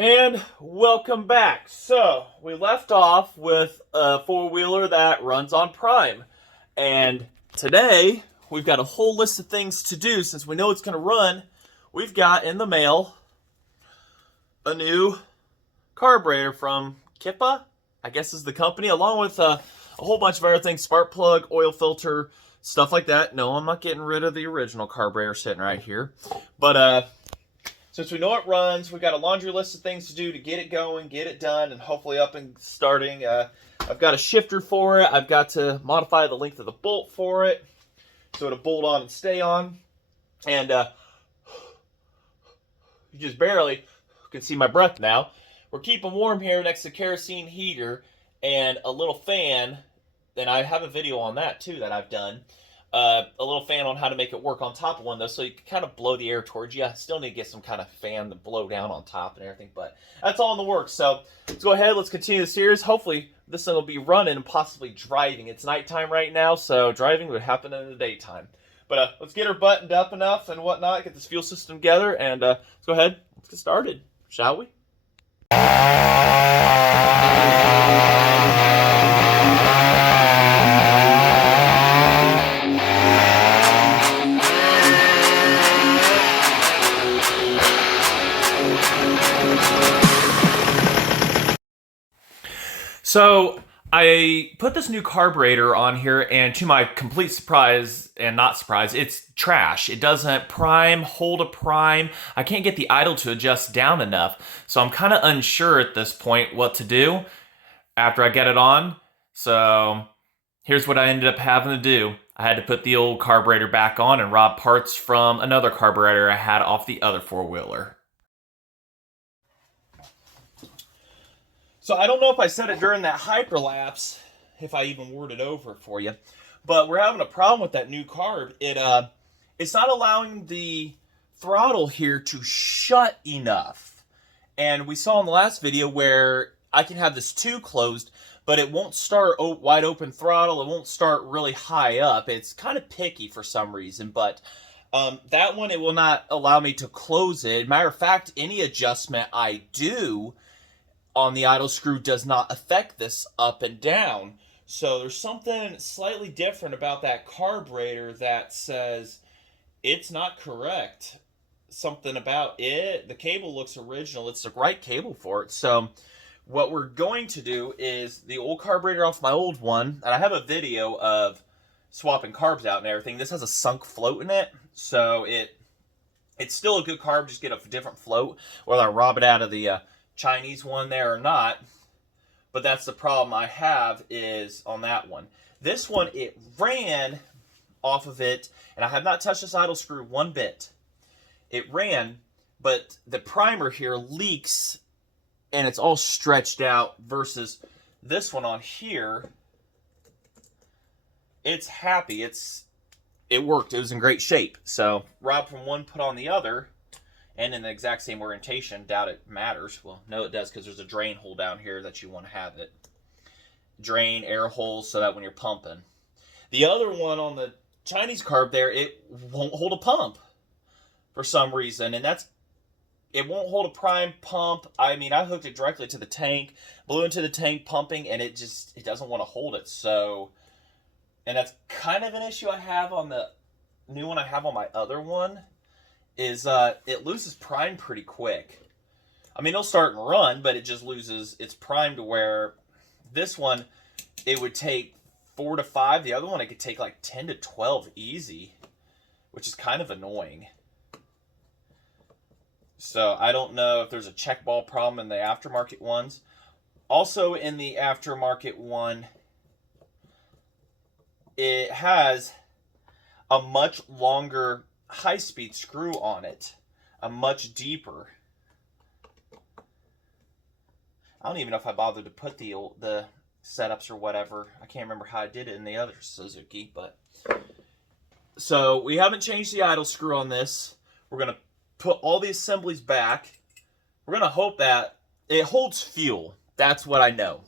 And welcome back. So, we left off with a four-wheeler that runs on Prime. And today, we've got a whole list of things to do since we know it's going to run. We've got in the mail a new carburetor from Kippa, I guess is the company, along with a whole bunch of other things, spark plug, oil filter, stuff like that. No, I'm not getting rid of the original carburetor sitting right here. But, since we know it runs, we've got a laundry list of things to do to get it going, get it done, and hopefully up and starting. I've got a shifter for it. I've got to modify the length of the bolt for it so it'll bolt on and stay on. And you just barely can see my breath now. We're keeping warm here next to kerosene heater and a little fan. And I have a video on that too that I've done. A little fan on how to make it work on top of one, though, so you can kind of blow the air towards you. I still need to get some kind of fan to blow down on top and everything, but that's all in the works. So let's go ahead, let's continue the series. Hopefully this thing will be running and possibly driving. It's nighttime right now, so driving would happen in the daytime. But let's get her buttoned up enough and whatnot, get this fuel system together, and let's go ahead, let's get started, shall we? So I put this new carburetor on here, and to my complete surprise and not surprise, it's trash. It doesn't hold a prime. I can't get the idle to adjust down enough. So I'm kind of unsure at this point what to do after I get it on. So here's what I ended up having to do. I had to put the old carburetor back on and rob parts from another carburetor I had off the other four-wheeler. So I don't know if I said it during that hyperlapse, if I even worded over for you, but we're having a problem with that new carb. It's not allowing the throttle here to shut enough. And we saw in the last video where I can have this tube closed, but it won't start wide open throttle. It won't start really high up. It's kind of picky for some reason, but that one, it will not allow me to close it. Matter of fact, any adjustment I do on the idle screw does not affect this up and down. So there's something slightly different about that carburetor that says it's not correct. Something about it, the cable looks original. It's the right cable for it. So what we're going to do is the old carburetor off my old one, and I have a video of swapping carbs out and everything. This has a sunk float in it, so it's still a good carb, just get a different float, whether I rob it out of the Chinese one there or not. But that's the problem I have is on that one. This one, it ran off of it, and I have not touched this idle screw one bit. It ran, but the primer here leaks, and it's all stretched out, versus this one on here, it's happy. It worked. It was in great shape. So rob from one, put on the other, and in the exact same orientation. Doubt it matters. Well, no, it does, because there's a drain hole down here that you want to have it. Drain, air holes, so that when you're pumping. The other one on the Chinese carb there, it won't hold a pump for some reason, and it won't hold a prime pump. I mean, I hooked it directly to the tank, blew into the tank pumping, and it doesn't want to hold it. So, and that's kind of an issue I have on the new one I have on my other one. Is it loses prime pretty quick. I mean, it'll start and run, but it just loses its prime, to where this one, it would take 4 to 5. The other one, it could take like 10 to 12 easy, which is kind of annoying. So I don't know if there's a check ball problem in the aftermarket ones. Also in the aftermarket one, it has a much longer high-speed screw on it, a much deeper. I don't even know if I bothered to put the setups or whatever. I can't remember how I did it in the other Suzuki, but so we haven't changed the idle screw on this. We're gonna put all the assemblies back. We're gonna hope that it holds fuel. That's what I know,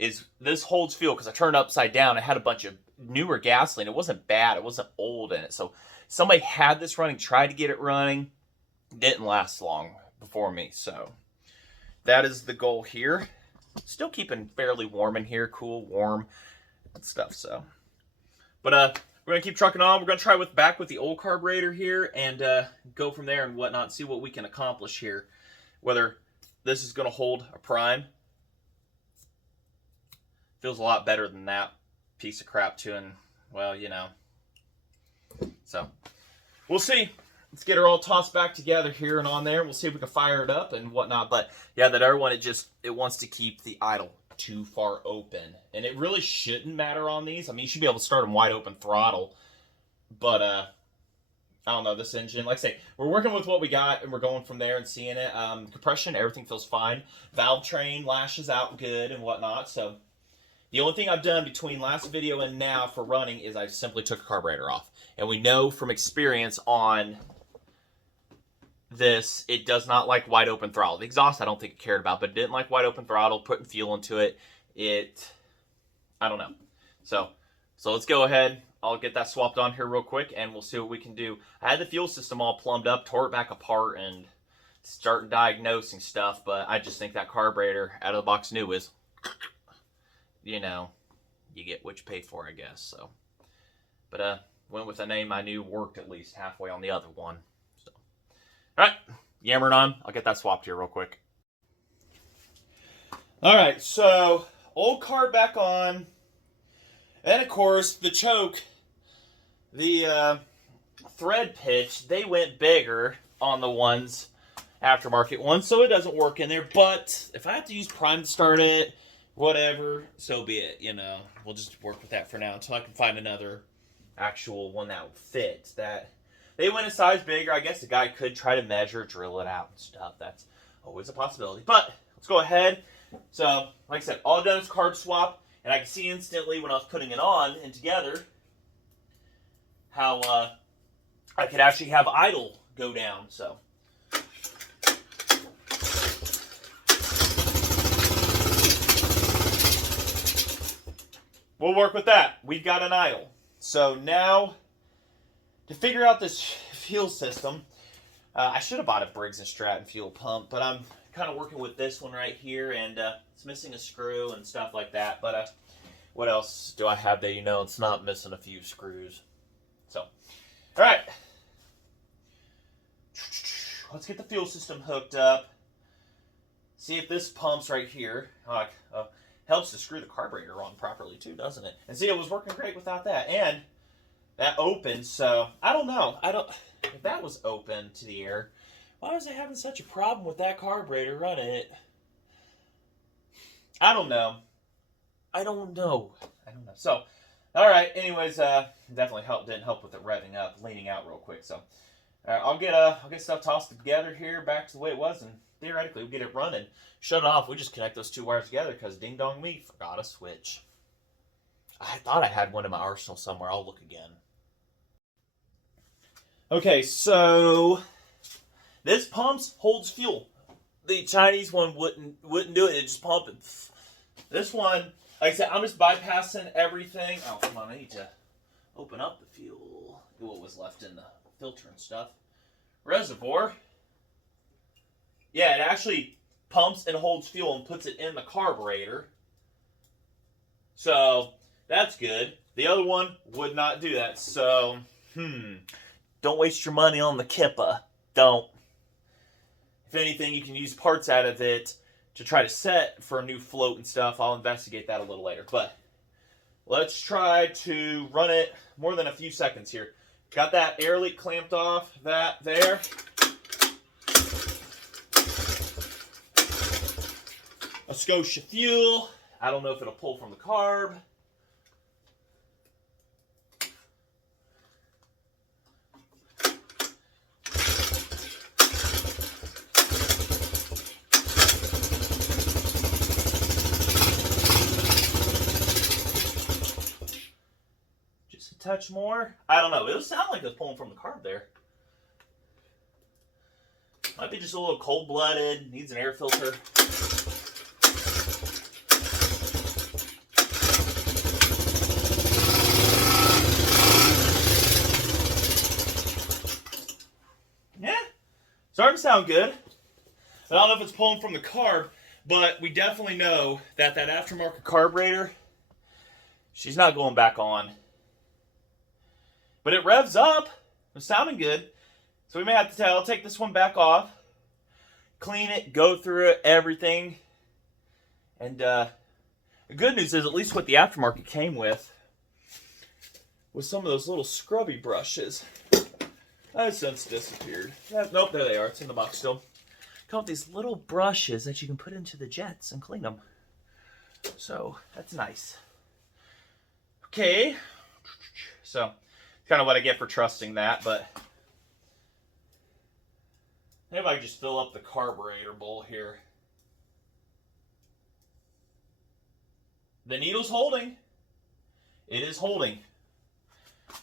is this holds fuel, because I turned it upside down. It had a bunch of newer gasoline. It wasn't bad. It wasn't old in it. So somebody had this running, tried to get it running, didn't last long before me. So that is the goal here. Still keeping fairly warm in here, cool, warm, and stuff. So, but we're gonna keep trucking on. We're gonna try back with the old carburetor here and go from there and whatnot. See what we can accomplish here. Whether this is gonna hold a prime. Feels a lot better than that piece of crap too, and well, you know. So we'll see. Let's get her all tossed back together here and on there. We'll see if we can fire it up and whatnot. But yeah, that other one, it wants to keep the idle too far open. And it really shouldn't matter on these. I mean, you should be able to start them wide open throttle. But I don't know, this engine, like I say, we're working with what we got and we're going from there and seeing it. Compression, everything feels fine. Valve train lashes out good and whatnot. So the only thing I've done between last video and now for running is I simply took a carburetor off. And we know from experience on this, it does not like wide open throttle. The exhaust I don't think it cared about, but it didn't like wide open throttle, putting fuel into it. I don't know. So let's go ahead. I'll get that swapped on here real quick and we'll see what we can do. I had the fuel system all plumbed up, tore it back apart and starting diagnosing stuff, but I just think that carburetor out of the box new is, you know, you get what you pay for, I guess. So, but went with a name I knew worked at least halfway on the other one. All right, yammering on. I'll get that swapped here real quick. All right, so old carb back on. And, of course, the choke, the thread pitch, they went bigger on the ones, aftermarket ones, so it doesn't work in there. But if I have to use prime to start it, whatever, so be it, you know. We'll just work with that for now until I can find another actual one that will fit. They went a size bigger. I guess the guy could try to measure, drill it out and stuff. That's always a possibility. But let's go ahead. So, like I said, all I've done is carb swap. And I can see instantly when I was putting it on and together how I could actually have idle go down. So, we'll work with that. We've got an idle. So now, to figure out this fuel system, I should have bought a Briggs & Stratton fuel pump, but I'm kind of working with this one right here, and it's missing a screw and stuff like that. But what else do I have that you know it's not missing a few screws? So, all right. Let's get the fuel system hooked up. See if this pumps right here. Helps to screw the carburetor on properly too, doesn't it? And see, it was working great without that. And that opens, so I don't know. If that was open to the air, why was I having such a problem with that carburetor running it? I don't know. So, all right. Anyways, definitely didn't help with it revving up, leaning out real quick. So, I'll get stuff tossed together here, back to the way it was, and theoretically we'll get it running. Shut it off. We just connect those two wires together because ding dong me, forgot a switch. I thought I had one in my arsenal somewhere. I'll look again. Okay, so this holds fuel. The Chinese one wouldn't do it. It just pump it. This one, like I said, I'm just bypassing everything. Oh, come on, I need to open up the fuel. What was left in the filter and stuff. Reservoir. Yeah, it actually pumps and holds fuel and puts it in the carburetor. So that's good. The other one would not do that. So, don't waste your money on the Kippa. Don't. If anything, you can use parts out of it to try to set for a new float and stuff. I'll investigate that a little later. But let's try to run it more than a few seconds here. Got that air leak clamped off, that there. A Scotia fuel. I don't know if it'll pull from the carb. Just a touch more. I don't know. It would sound like it was pulling from the carb there. Might be just a little cold-blooded. Needs an air filter. Starting to sound good. I don't know if it's pulling from the carb, but we definitely know that that aftermarket carburetor, she's not going back on. But it revs up. It's sounding good. So we may have to I'll take this one back off, clean it, go through it, everything. And the good news is, at least what the aftermarket came with some of those little scrubby brushes. That since disappeared. Nope, there they are. It's in the box still. Come with these little brushes that you can put into the jets and clean them. So that's nice. Okay. So it's kind of what I get for trusting that, but maybe I can just fill up the carburetor bowl here. The needle's holding. It is holding.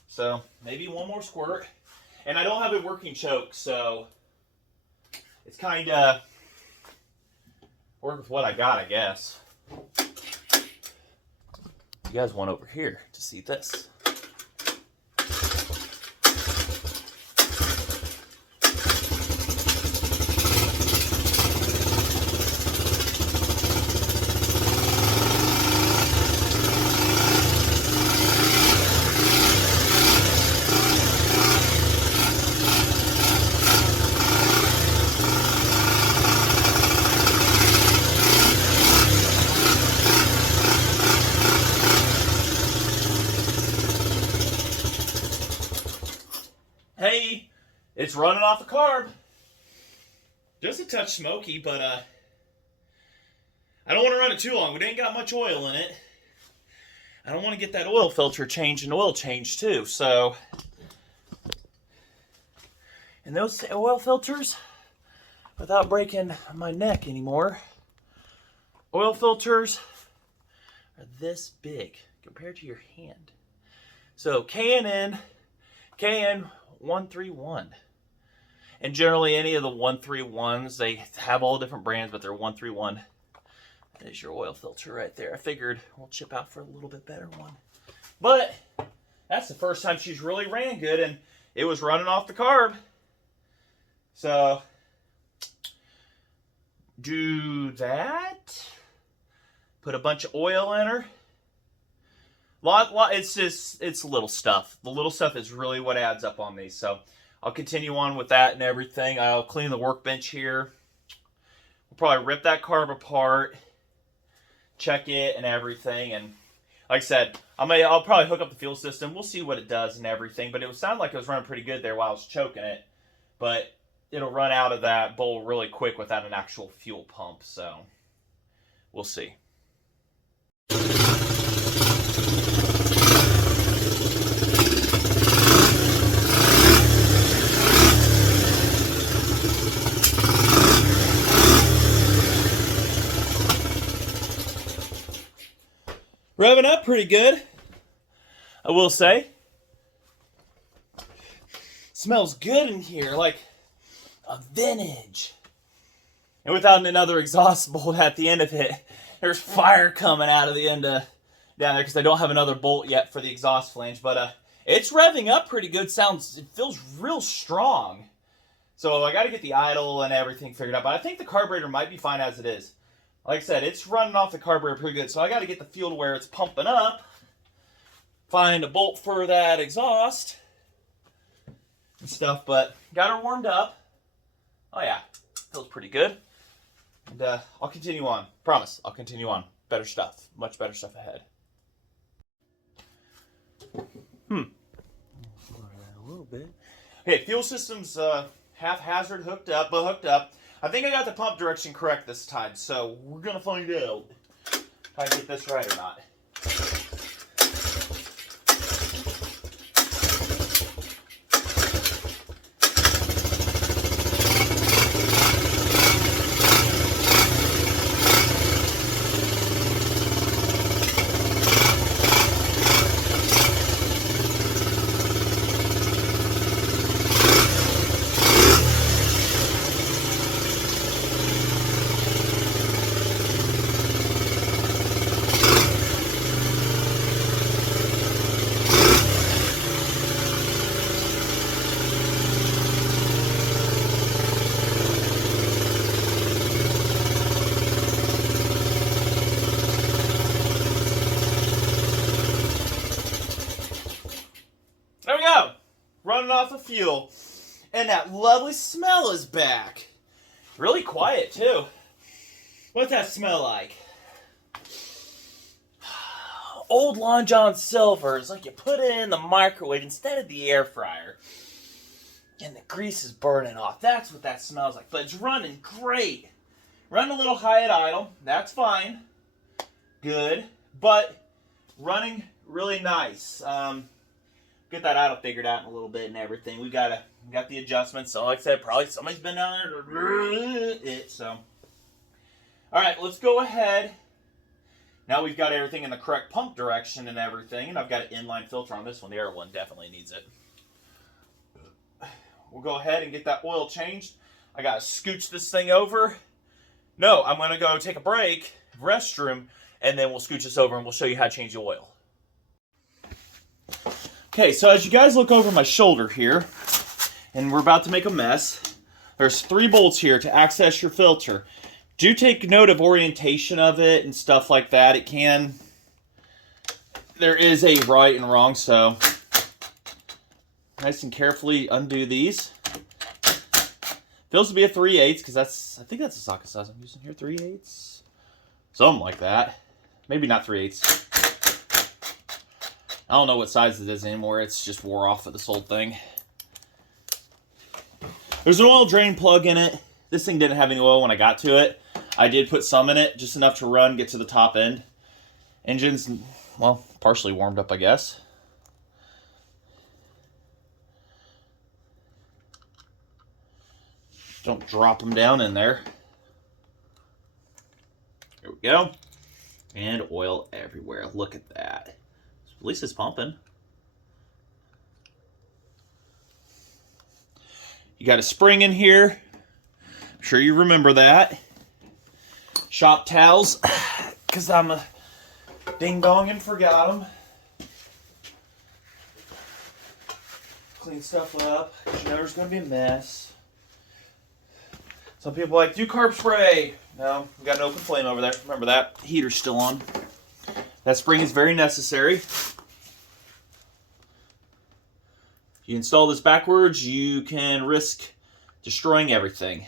So maybe one more squirt. And I don't have a working choke, so it's kind of work with what I got, I guess. You guys want over here to see this. Hey, it's running off the carb. Just a touch smoky, but I don't want to run it too long. We ain't got much oil in it. I don't want to get that oil filter changed and oil change too. So, and those oil filters, without breaking my neck anymore, oil filters are this big compared to your hand. So K&N 131. And generally any of the 131s, they have all different brands, but they're 131. There's your oil filter right there. I figured we'll chip out for a little bit better one. But that's the first time she's really ran good, and it was running off the carb. So do that. Put a bunch of oil in her. It's little stuff. The little stuff is really what adds up on these. So I'll continue on with that and everything. I'll clean the workbench here. We'll probably rip that carb apart, check it and everything. And like I said, I'll probably hook up the fuel system. We'll see what it does and everything. But it would sound like it was running pretty good there while I was choking it. But it'll run out of that bowl really quick without an actual fuel pump. So we'll see. Revving up pretty good, I will say. Smells good in here, like a vintage. And without another exhaust bolt at the end of it, there's fire coming out of the end of down there because I don't have another bolt yet for the exhaust flange. But it's revving up pretty good. It feels real strong. So I got to get the idle and everything figured out. But I think the carburetor might be fine as it is. Like I said, it's running off the carburetor pretty good. So I got to get the fuel to where it's pumping up. Find a bolt for that exhaust and stuff. But got her warmed up. Oh yeah, feels pretty good. And I'll continue on. Promise, I'll continue on. Better stuff. Much better stuff ahead. A little bit. Okay, fuel system's half hazard hooked up. I think I got the pump direction correct this time, so we're gonna find out if I get this right or not. fuel. And that lovely smell is back. Really quiet, too. What's that smell like? Old Long John Silver's, like you put it in the microwave instead of the air fryer. And the grease is burning off. That's what that smells like. But it's running great. Run a little high at idle. That's fine. Good. But running really nice. Get that idle figured out in a little bit and everything. We got the adjustments. So like I said, probably somebody's been down there to it. So, all right, let's go ahead. Now we've got everything in the correct pump direction and everything, and I've got an inline filter on this one. The air one definitely needs it. We'll go ahead and get that oil changed. I got to scooch this thing over. No, I'm going to go take a break, restroom, and then we'll scooch this over and we'll show you how to change the oil. Okay, so as you guys look over my shoulder here, and we're about to make a mess, there's 3 bolts here to access your filter. Do take note of orientation of it and stuff like that. There is a right and wrong, so nice and carefully undo these. Feels to be a 3/8 because I think that's the socket size I'm using here, 3/8, something like that. Maybe not 3/8. I don't know what size it is anymore. It's just wore off of this old thing. There's an oil drain plug in it. This thing didn't have any oil when I got to it. I did put some in it, just enough to run, get to the top end. Engine's, well, partially warmed up, I guess. Don't drop them down in there. There we go. And oil everywhere. Look at that. At least it's pumping. You got a spring in here. I'm sure you remember that. Shop towels, because I'm a ding-dong and forgot them. Clean stuff up, because you know there's going to be a mess. Some people are like, do carb spray. No, we got an open flame over there. Remember that? Heater's still on. That spring is very necessary. If you install this backwards, you can risk destroying everything.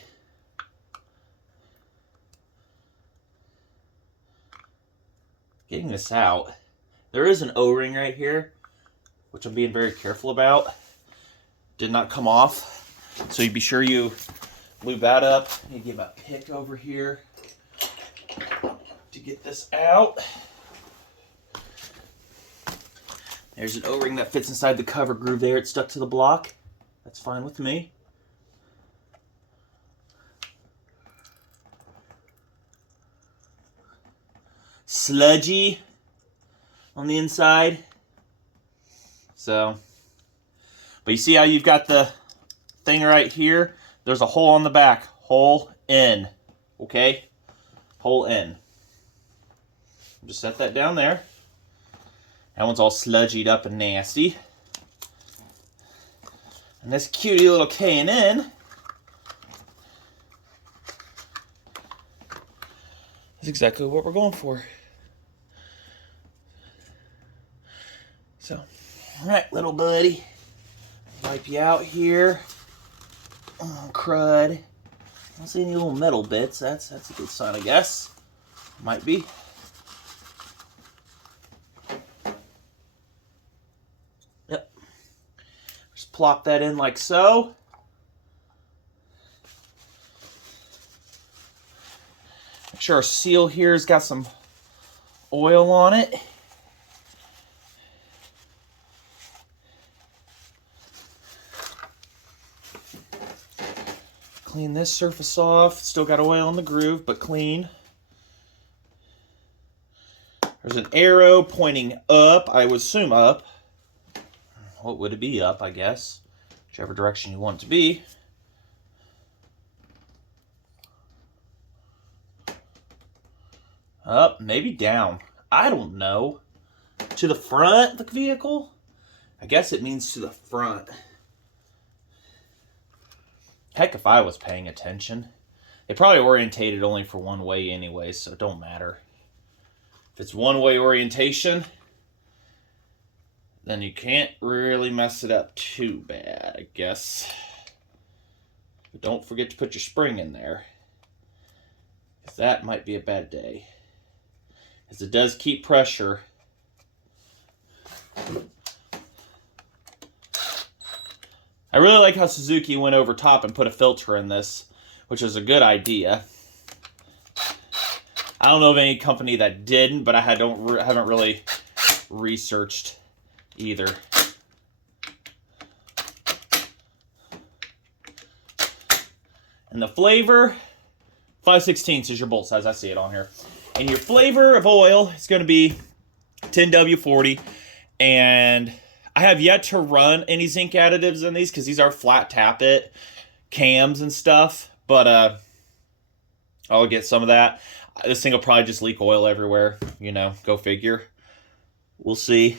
Getting this out, there is an O-ring right here, which I'm being very careful about. Did not come off, so you be sure you lube that up. You give a pick over here to get this out. There's an O-ring that fits inside the cover groove there. It's stuck to the block. That's fine with me. Sludgy on the inside. So, but you see how you've got the thing right here? There's a hole on the back. Hole in. Okay? Hole in. Just set that down there. That one's all sludgied up and nasty. And this cutie little K&N is exactly what we're going for. So, all right, little buddy. Wipe you out here. Oh, crud. I don't see any little metal bits. That's a good sign, I guess. Might be. Yep. Just plop that in like so. Make sure our seal here has got some oil on it. Clean this surface off. Still got oil on the groove, but clean. There's an arrow pointing up. I would assume up. What would it be? Up, I guess. Whichever direction you want it to be. Up, maybe down. I don't know. To the front of the vehicle? I guess it means to the front. Heck, if I was paying attention. They probably orientated only for one way anyway, so it don't matter. If it's one-way orientation, then you can't really mess it up too bad, I guess. But don't forget to put your spring in there, because that might be a bad day, as it does keep pressure. I really like how Suzuki went over top and put a filter in this, which is a good idea. I don't know of any company that didn't, but I haven't really researched either. And the flavor, 5/16 is your bolt size. I see it on here. And your flavor of oil is going to be 10W40. And I have yet to run any zinc additives in these because these are flat tappet cams and stuff. But I'll get some of that. This thing will probably just leak oil everywhere. You know, go figure. We'll see.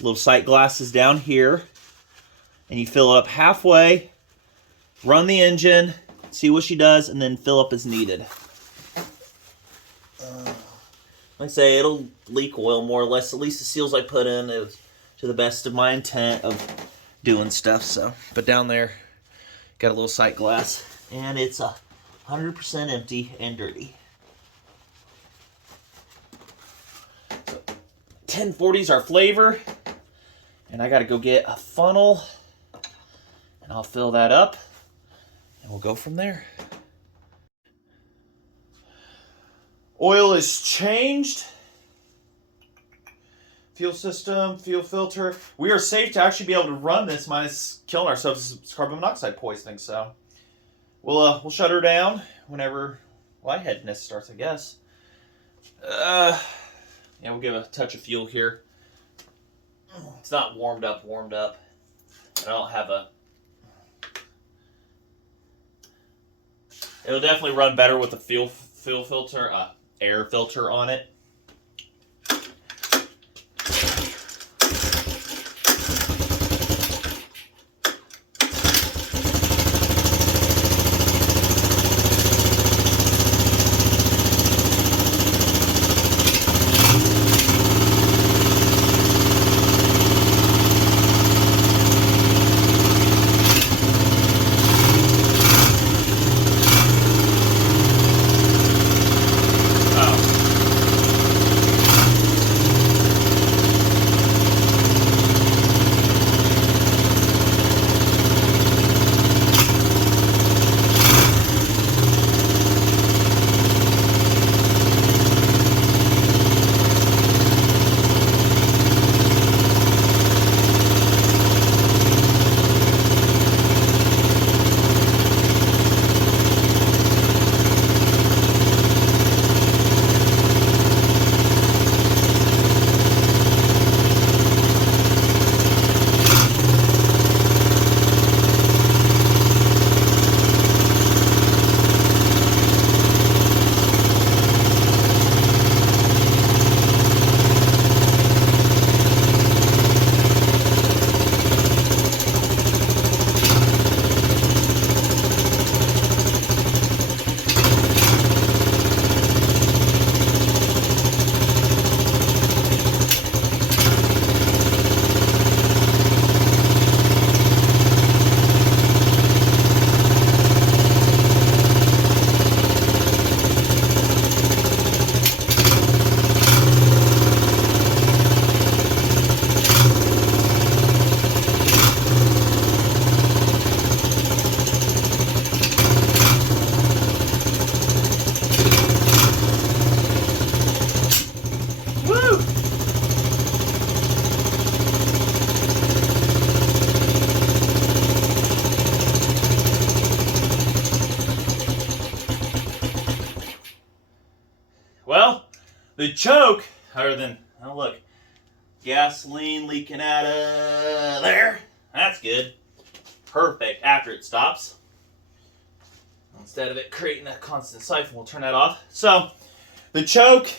Little sight glasses down here. And you fill it up halfway. Run the engine. See what she does. And then fill up as needed. Like I say, it'll leak oil more or less. At least the seals I put in is to the best of my intent of doing stuff. So, but down there, got a little sight glass. And it's 100% empty and dirty. So, 1040 is our flavor. And I got to go get a funnel. And I'll fill that up. And we'll go from there. Oil is changed. Fuel system, fuel filter. We are safe to actually be able to run this minus killing ourselves with carbon monoxide poisoning. So we'll shut her down whenever lightheadedness starts, I guess. Yeah, we'll give a touch of fuel here. It's not warmed up. I don't have a... It'll definitely run better with the fuel filter, air filter on it. The choke, other than, oh look, gasoline leaking out of there. That's good. Perfect after it stops. Instead of it creating a constant siphon, we'll turn that off. So, the choke,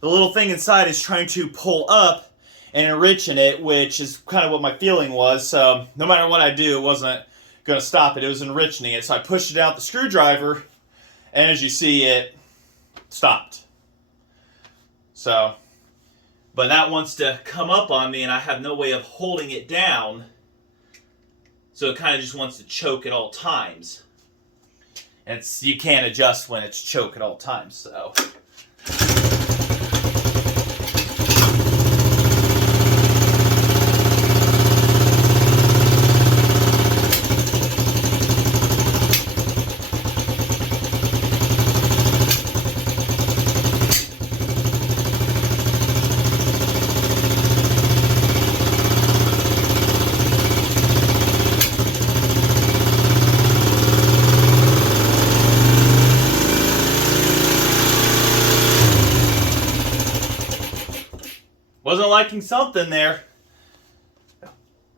the little thing inside is trying to pull up and enriching it, which is kind of what my feeling was. So, no matter what I do, it wasn't going to stop it. It was enriching it. So, I pushed it out the screwdriver, and as you see, it stopped. So, But that wants to come up on me, and I have no way of holding it down. So it kind of just wants to choke at all times. And you can't adjust when it's choke at all times, so. Wasn't liking something there.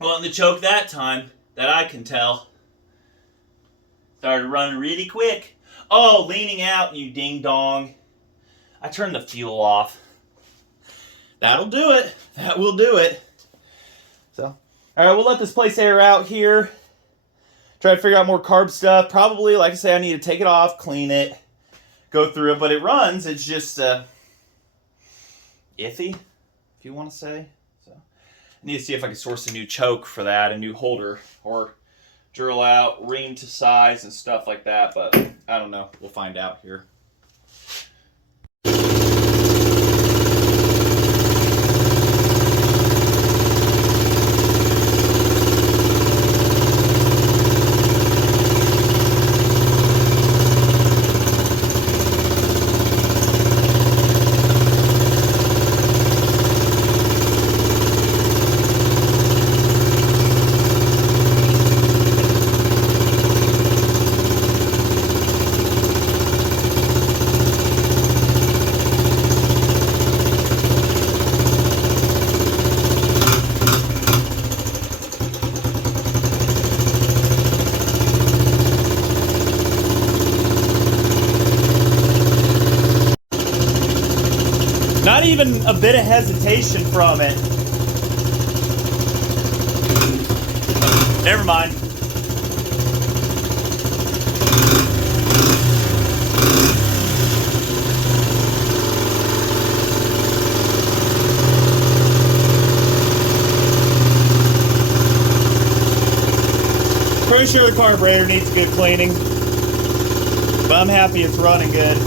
Wanting to choke that time, that I can tell. Started running really quick. Oh, leaning out, you ding dong. I turned the fuel off. That'll do it. That will do it. So, alright, we'll let this place air out here. Try to figure out more carb stuff. Probably, like I say, I need to take it off, clean it, go through it. But it runs. It's just iffy, if you want to say. So, I need to see if I can source a new choke for that, a new holder, or drill out, ream to size and stuff like that. But I don't know. We'll find out here. Not even a bit of hesitation from it. Never mind. Pretty sure the carburetor needs a good cleaning, but I'm happy it's running good.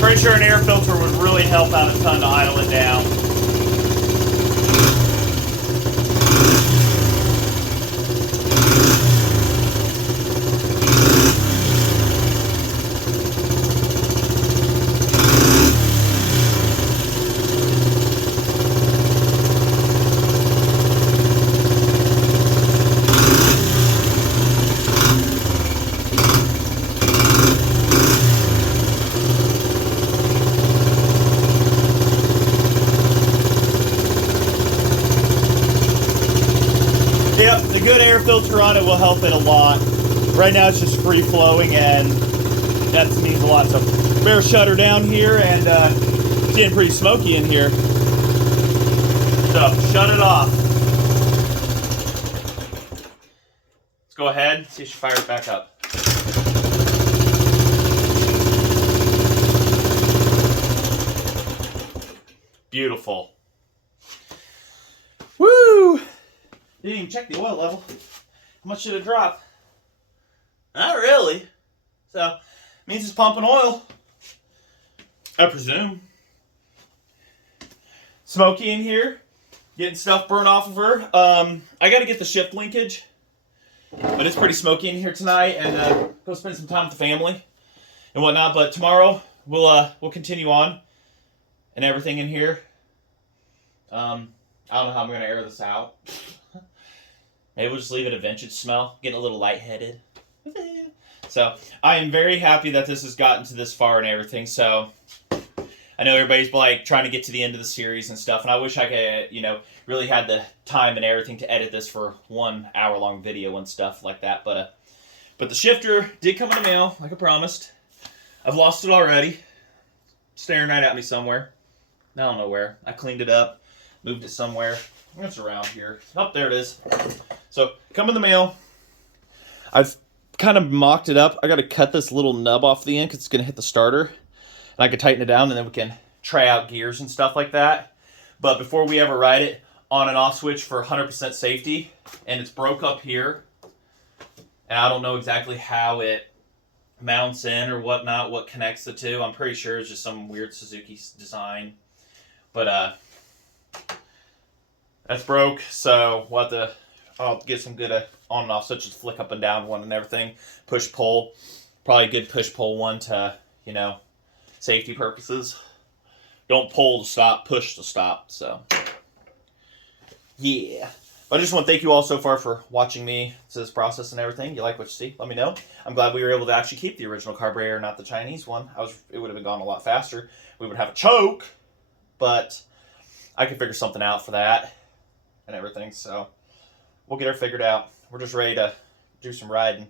Pretty sure an air filter would really help out a ton to idle it down. Yep, the good air filter on it will help it a lot. Right now it's just free flowing, and that means a lot. So better shut her down here, and it's getting pretty smoky in here. So shut it off. Let's go ahead and see if she fires back up. Beautiful. Woo! Didn't even check the oil level. How much should it drop? Not really. So, means it's pumping oil. I presume. Smoky in here. Getting stuff burned off of her. I gotta get the shift linkage. But it's pretty smoky in here tonight, and go spend some time with the family and whatnot. But tomorrow we'll continue on and everything in here. I don't know how I'm gonna air this out. Maybe we'll just leave it a vintage smell. Getting a little lightheaded. So, I am very happy that this has gotten to this far and everything. So, I know everybody's like trying to get to the end of the series and stuff, and I wish I could, really had the time and everything to edit this for 1 hour long video and stuff like that. But the shifter did come in the mail, like I promised. I've lost it already. Staring right at me somewhere. I don't know where. I cleaned it up, moved it somewhere. It's around here. Oh, there it is. So, come in the mail. I've kind of mocked it up. I got to cut this little nub off the end because it's going to hit the starter. And I can tighten it down, and then we can try out gears and stuff like that. But before we ever ride it, on and off switch for 100% safety. And it's broke up here. And I don't know exactly how it mounts in or whatnot, what connects the two. I'm pretty sure it's just some weird Suzuki design. But that's broke, so we'll have to, I'll get some good on and off switches, flick up and down one and everything. Push pull, probably a good push pull one to, safety purposes. Don't pull to stop, push to stop. So yeah. But I just want to thank you all so far for watching me to this process and everything. You like what you see? Let me know. I'm glad we were able to actually keep the original carburetor, not the Chinese one. It would have been gone a lot faster. We would have a choke, but I could figure something out for that and everything. So we'll get her figured out. We're just ready to do some riding.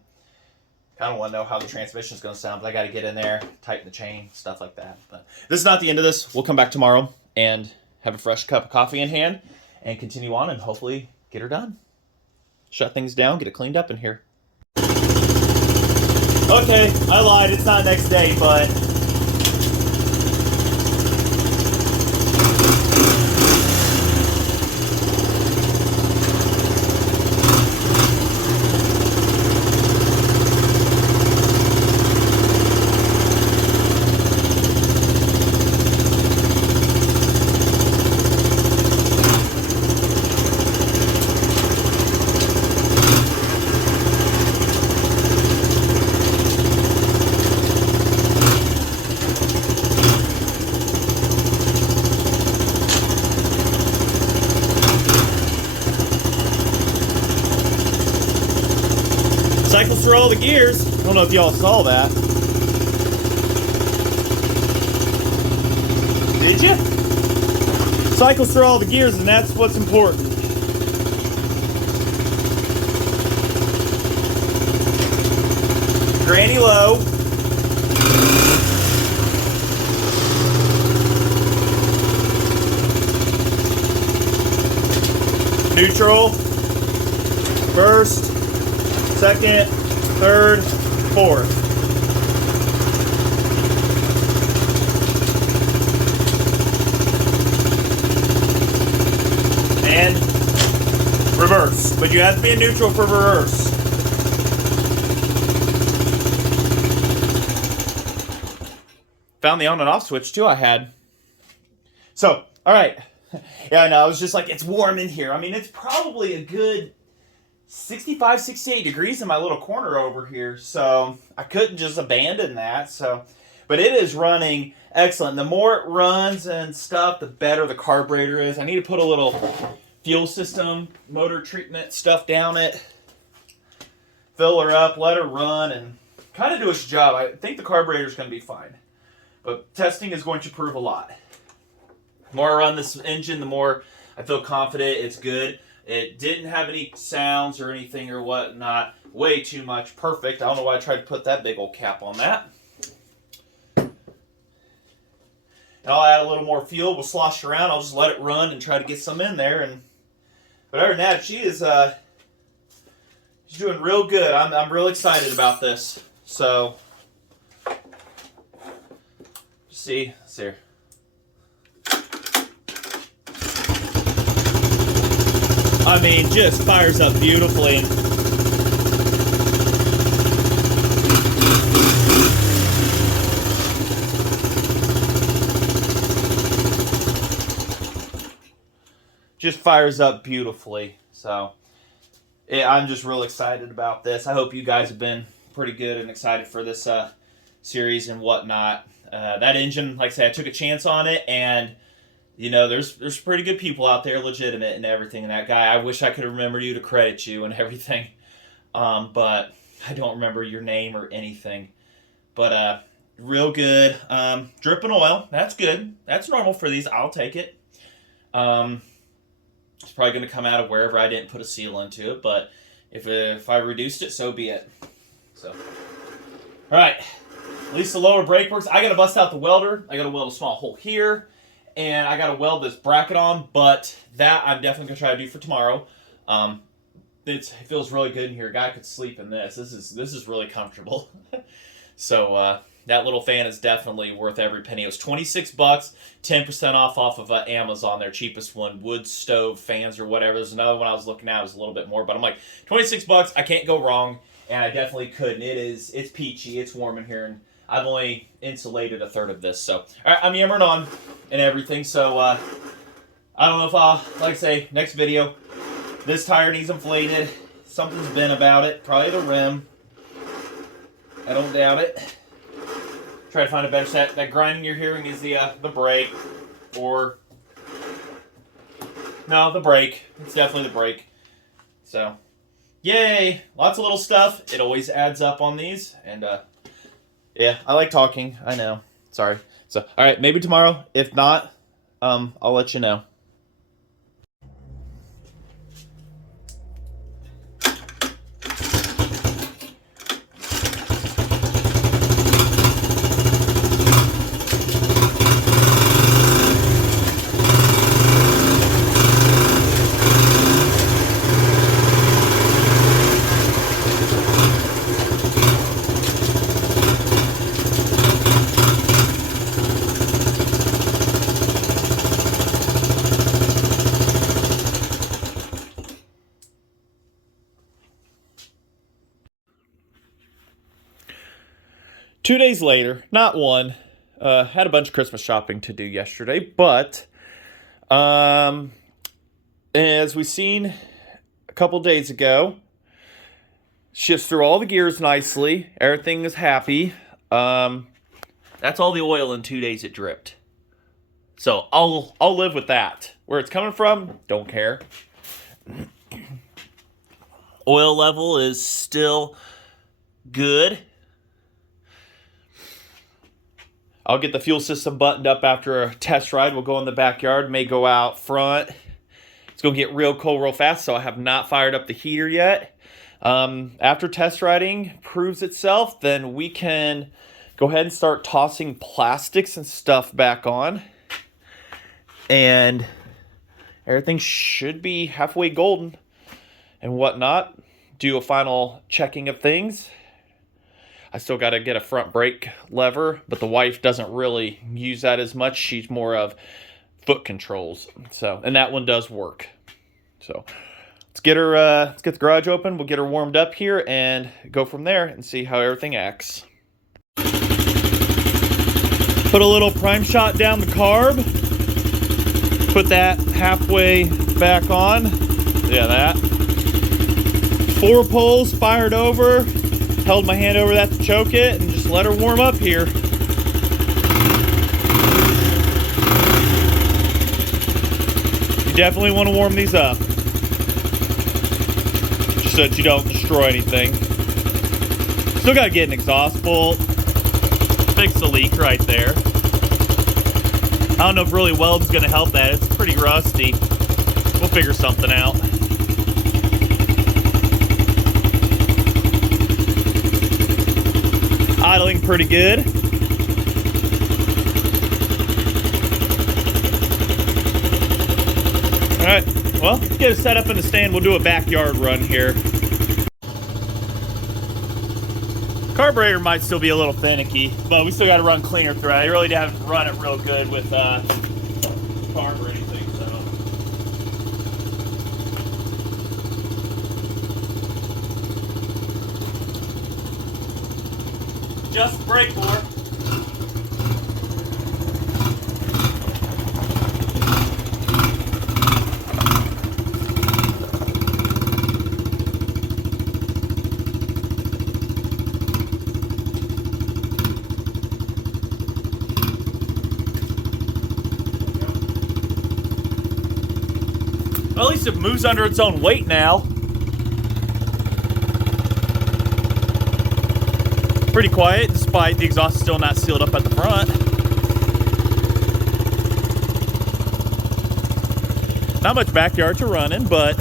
Kind of want to know how the transmission is going to sound, but I got to get in there, tighten the chain, stuff like that. But this is not the end of this. We'll come back tomorrow and have a fresh cup of coffee in hand and continue on and hopefully get her done. Shut things down, get it cleaned up in here. Okay, I lied. It's not next day, but cycles through all the gears. I don't know if y'all saw that. Did you? Cycles through all the gears, and that's what's important. Granny low. Neutral. First. Second, third, fourth. And reverse. But you have to be in neutral for reverse. Found the on and off switch too I had. So, alright. Yeah, I know, I was just like, it's warm in here. I mean, it's probably a good 65, 68 degrees in my little corner over here, so I couldn't just abandon that. But it is running excellent. The more it runs and stuff, the better the carburetor is. I need to put a little fuel system, motor treatment stuff down it, fill her up, let her run, and kind of do its job. I think the carburetor is going to be fine, but testing is going to prove a lot. The more I run this engine, the more I feel confident it's good. It didn't have any sounds or anything or whatnot. Way too much. Perfect. I don't know why I tried to put that big old cap on that. And I'll add a little more fuel. We'll slosh around. I'll just let it run and try to get some in there. But other than that, she's doing real good. I'm real excited about this. So, see here. I mean, just fires up beautifully. Just fires up beautifully. So, I'm just real excited about this. I hope you guys have been pretty good and excited for this series and whatnot. That engine, like I said, I took a chance on it, and there's pretty good people out there, legitimate and everything. And that guy, I wish I could remember you to credit you and everything, but I don't remember your name or anything. But Real good. Dripping oil. That's good. That's normal for these. I'll take it. It's probably going to come out of wherever I didn't put a seal into it, but if I reduced it, so be it. So, all right. At least the lower brake works. I got to bust out the welder. I got to weld a small hole here, and I got to weld this bracket on, but that I'm definitely going to try to do for tomorrow. It feels really good in here. A guy could sleep in this. This is really comfortable. So that little fan is definitely worth every penny. It was $26, 10% off of Amazon, their cheapest one. Wood stove fans or whatever. There's another one I was looking at. It was a little bit more, but I'm like, $26. I can't go wrong, and I definitely couldn't. It's peachy. It's warm in here, and I've only insulated a third of this. So all right, I'm yammering on and everything. So I don't know if like I say, next video. This tire needs inflated. Something's been about it. Probably the rim. I don't doubt it. Try to find a better set. That grinding you're hearing is the brake. Or... no, the brake. It's definitely the brake. So, yay! Lots of little stuff. It always adds up on these. And, yeah, I like talking. I know. Sorry. So, alright, maybe tomorrow. If not, I'll let you know. 2 days later, not one. Had a bunch of Christmas shopping to do yesterday, but as we seen a couple days ago, shifts through all the gears nicely. Everything is happy. That's all the oil in 2 days it dripped. So I'll live with that. Where it's coming from, don't care. Oil level is still good. I'll get the fuel system buttoned up after a test ride. We'll go in the backyard, may go out front. It's going to get real cold real fast, so I have not fired up the heater yet. After test riding proves itself, then we can go ahead and start tossing plastics and stuff back on. And everything should be halfway golden and whatnot. Do a final checking of things. I still got to get a front brake lever, but the wife doesn't really use that as much. She's more of foot controls. So, and that one does work. So let's get her, let's get the garage open. We'll get her warmed up here and go from there and see how everything acts. Put a little prime shot down the carb. Put that halfway back on. Yeah, that. 4 poles fired over. Held my hand over that to choke it and just let her warm up here. You definitely want to warm these up. Just so that you don't destroy anything. Still got to get an exhaust bolt. Fix the leak right there. I don't know if really welding's going to help that. It's pretty rusty. We'll figure something out. Idling pretty good. Alright, well, let's get it set up in the stand. We'll do a backyard run here. Carburetor might still be a little finicky, but we still got to run cleaner through it. I really haven't run it real good with carb or anything, so. Just the brake more. Well, at least it moves under its own weight now. Pretty quiet, despite the exhaust still not sealed up at the front. Not much backyard to run in, but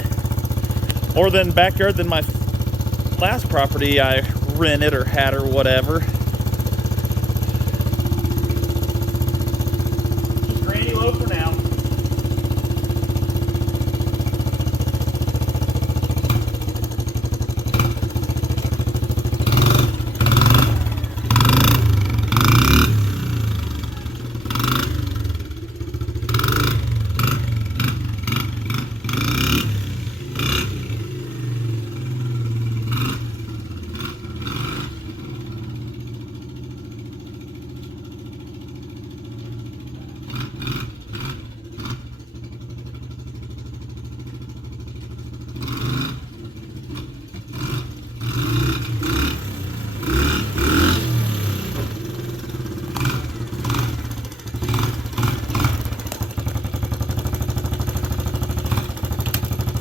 more than backyard than my last property I rented or had or whatever. Just granny low for now.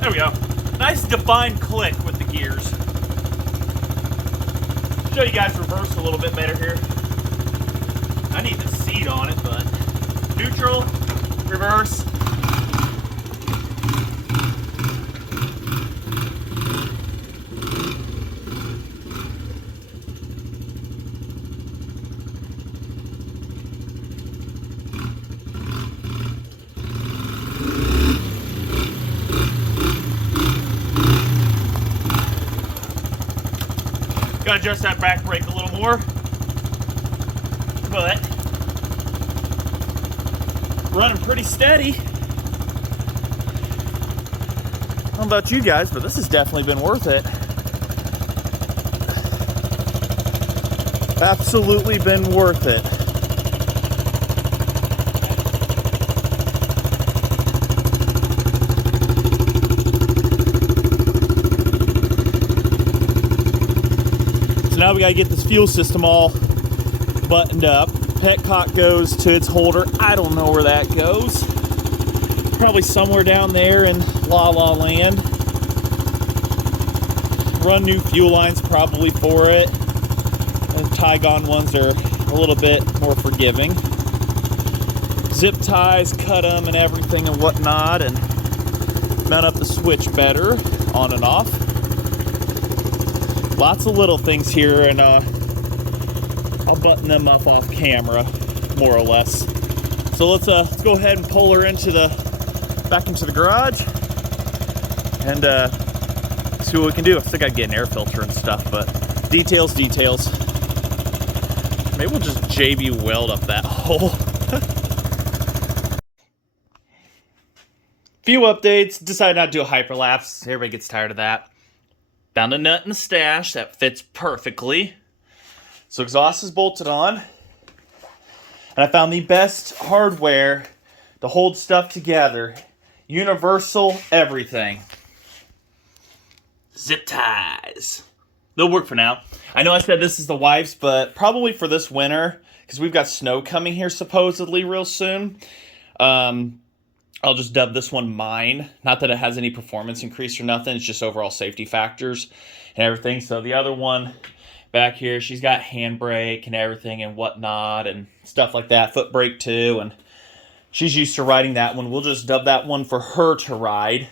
There we go. Nice defined click with the gears. Show you guys reverse a little bit better here. I need the seat on it, but neutral, reverse. Gotta adjust that back brake a little more, but running pretty steady. I don't know about you guys, but this has definitely been worth it. Absolutely been worth it. Now we gotta get this fuel system all buttoned up. Petcock goes to its holder. I don't know where that goes. Probably somewhere down there in La La Land. Run new fuel lines probably for it. And Tygon ones are a little bit more forgiving. Zip ties, cut them and everything and whatnot, and mount up the switch better on and off. Lots of little things here, and I'll button them up off camera, more or less. So let's go ahead and pull her back into the garage, and see what we can do. I still got to get an air filter and stuff, but details. Maybe we'll just JB weld up that hole. Few updates. Decided not to do a hyperlapse. Everybody gets tired of that. Found a nut in the stash that fits perfectly. So exhaust is bolted on. And I found the best hardware to hold stuff together. Universal everything. Zip ties. They'll work for now. I know I said this is the wife's, but probably for this winter, because we've got snow coming here supposedly real soon. I'll just dub this one mine. Not that it has any performance increase or nothing. It's just overall safety factors and everything. So the other one back here, she's got handbrake and everything and whatnot and stuff like that. Foot brake too. And she's used to riding that one. We'll just dub that one for her to ride.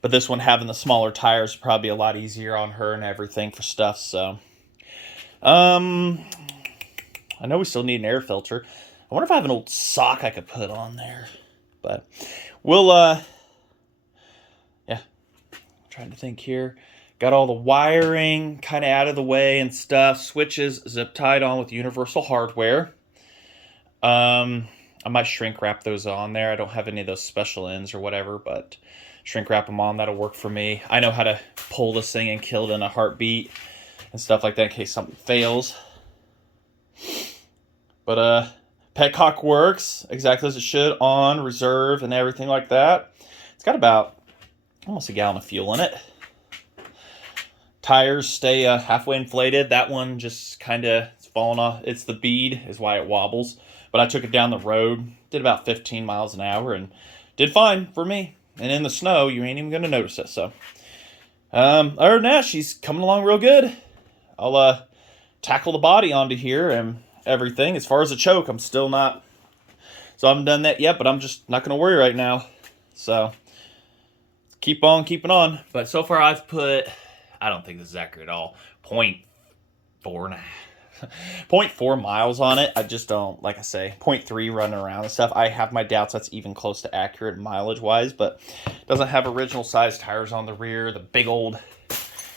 But this one having the smaller tires is probably a lot easier on her and everything for stuff. So, I know we still need an air filter. I wonder if I have an old sock I could put on there. But we'll, yeah. Trying to think here. Got all the wiring kind of out of the way and stuff. Switches zip tied on with universal hardware. I might shrink wrap those on there. I don't have any of those special ends or whatever, but shrink wrap them on. That'll work for me. I know how to pull this thing and kill it in a heartbeat and stuff like that in case something fails. But, petcock works exactly as it should on reserve and everything like that. It's got about almost a gallon of fuel in it. Tires stay halfway inflated. That one just kind of it's falling off. It's the bead is why it wobbles. But I took it down the road, did about 15 miles an hour, and did fine for me. And in the snow, you ain't even going to notice it. So, other than that, she's coming along real good. I'll tackle the body onto here and everything. As far as the choke, I'm still not, so I haven't done that yet, but I'm just not going to worry right now. So keep on keeping on. But so far I've put, I don't think this is accurate at all, 0.4 miles on it. I just don't, like I say, 0.3 running around and stuff. I have my doubts that's even close to accurate mileage wise, but it doesn't have original size tires on the rear, the big old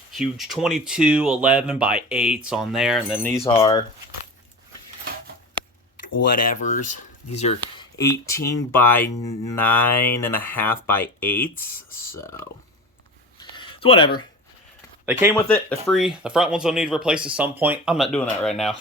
huge 22 11 by 8s on there, and then these are whatevers. These are 18 by 9.5 by 8s, so whatever. They came with it. They're free. The front ones will need replaced at some point. I'm not doing that right now.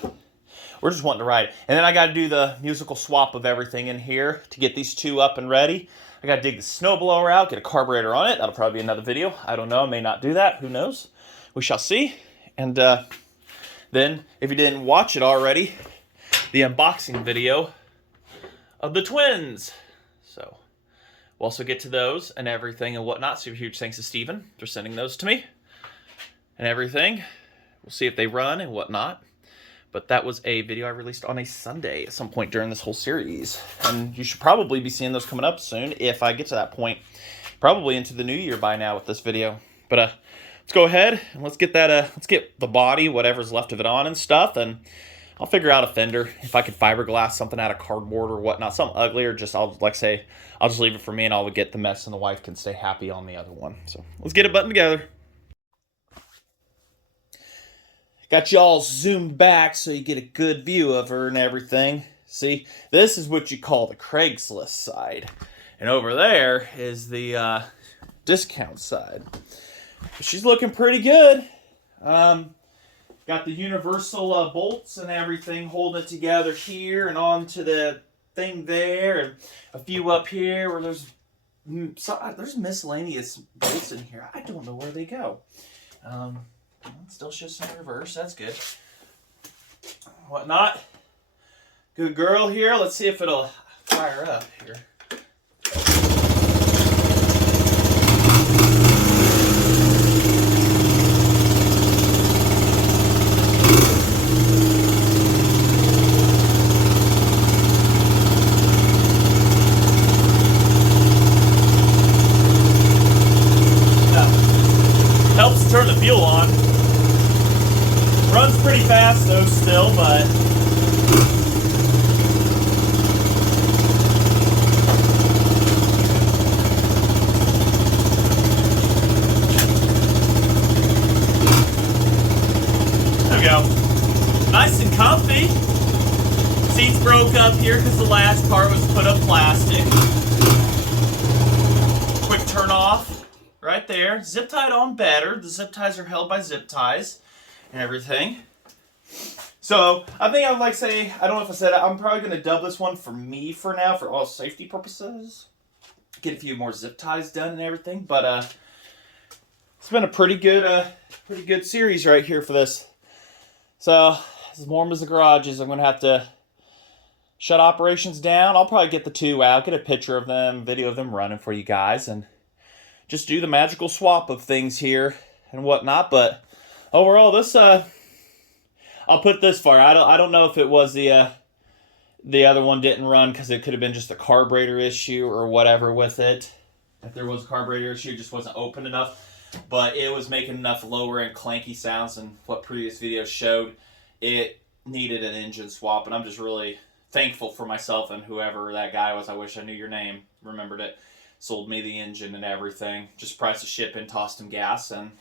We're just wanting to ride it. And then I got to do the musical swap of everything in here to get these two up and ready. I got to dig the snowblower out, get a carburetor on it. That'll probably be another video. I don't know. I may not do that. Who knows? We shall see. And then, if you didn't watch it already, the unboxing video of the twins. So, we'll also get to those and everything and whatnot. So, huge thanks to Steven for sending those to me and everything. We'll see if they run and whatnot. But that was a video I released on a Sunday at some point during this whole series. And you should probably be seeing those coming up soon if I get to that point. Probably into the new year by now with this video. But let's go ahead and let's get that, let's get the body, whatever's left of it on and stuff. And I'll figure out a fender. If I could fiberglass something out of cardboard or whatnot, something ugly, or just, I'll just leave it for me and I'll get the mess and the wife can stay happy on the other one. So let's get it buttoned together. Got y'all zoomed back so you get a good view of her and everything. See, this is what you call the Craigslist side. And over there is the discount side. She's looking pretty good. Got the universal bolts and everything holding it together here and onto the thing there. And a few up here where there's miscellaneous bolts in here. I don't know where they go. It still shows some reverse. That's good. Whatnot. Good girl here. Let's see if it'll fire up here. Yeah. Helps turn the fuel on. Runs pretty fast though still, but there we go. Nice and comfy. Seats broke up here because the last part was put of plastic. Quick turn off right there. Zip tied on better. The zip ties are held by zip ties and everything. So I think I would like to say, I don't know if I said it, I'm probably going to dub this one for me for now for all safety purposes. Get a few more zip ties done and everything, but it's been a pretty good series right here for this. So as warm as the garage is, I'm going to have to shut operations down. I'll probably get the two out, get a picture of them, video of them running for you guys, and just do the magical swap of things here and whatnot. But overall, this I'll put this far. I don't know if it was the other one didn't run because it could have been just a carburetor issue or whatever with it. If there was a carburetor issue, it just wasn't open enough. But it was making enough lower and clanky sounds, and what previous videos showed, it needed an engine swap. And I'm just really thankful for myself and whoever that guy was. I wish I knew your name, remembered it. Sold me the engine and everything. Just price of shipping, tossed him gas and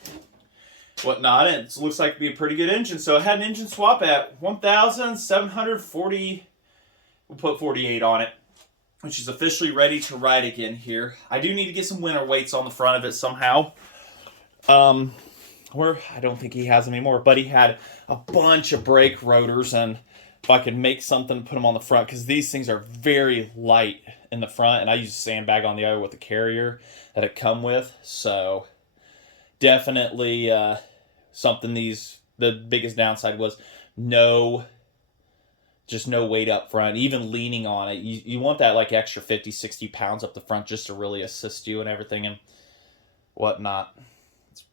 whatnot, and it looks like to be a pretty good engine. So I had an engine swap at 1,740. We'll put 48 on it, which is officially ready to ride again here. I do need to get some winter weights on the front of it somehow. Where I don't think he has them anymore, but he had a bunch of brake rotors, and if I could make something, put them on the front, because these things are very light in the front, and I use a sandbag on the other with the carrier that it come with. So definitely something the biggest downside was no weight up front, even leaning on it. You want that like extra 50, 60 pounds up the front just to really assist you and everything and whatnot.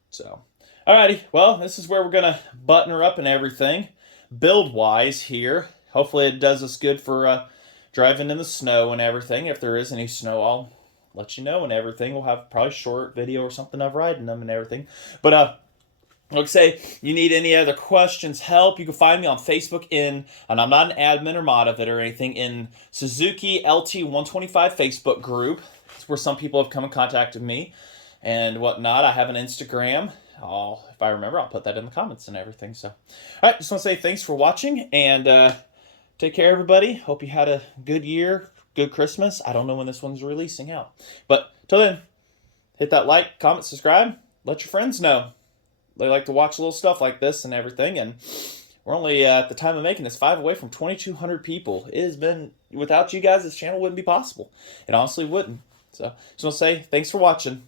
So, alrighty, well, this is where we're going to button her up and everything. build-wise here. Hopefully it does us good for driving in the snow and everything. If there is any snow, I'll let you know and everything. We'll have probably a short video or something of riding them and everything. But like I say, you need any other questions, help, you can find me on Facebook and I'm not an admin or mod of it or anything, in Suzuki lt125 Facebook group. It's where some people have come and contacted me and whatnot. I have an Instagram. If I remember, I'll put that in the comments and everything. So, all right, just want to say thanks for watching and take care, everybody. Hope you had a good year, good Christmas. I don't know when this one's releasing out. But till then, hit that like, comment, subscribe. Let your friends know. They like to watch little stuff like this and everything. And we're only, at the time of making this, 5 away from 2,200 people. It has been, without you guys, this channel wouldn't be possible. It honestly wouldn't. So, just want to say thanks for watching.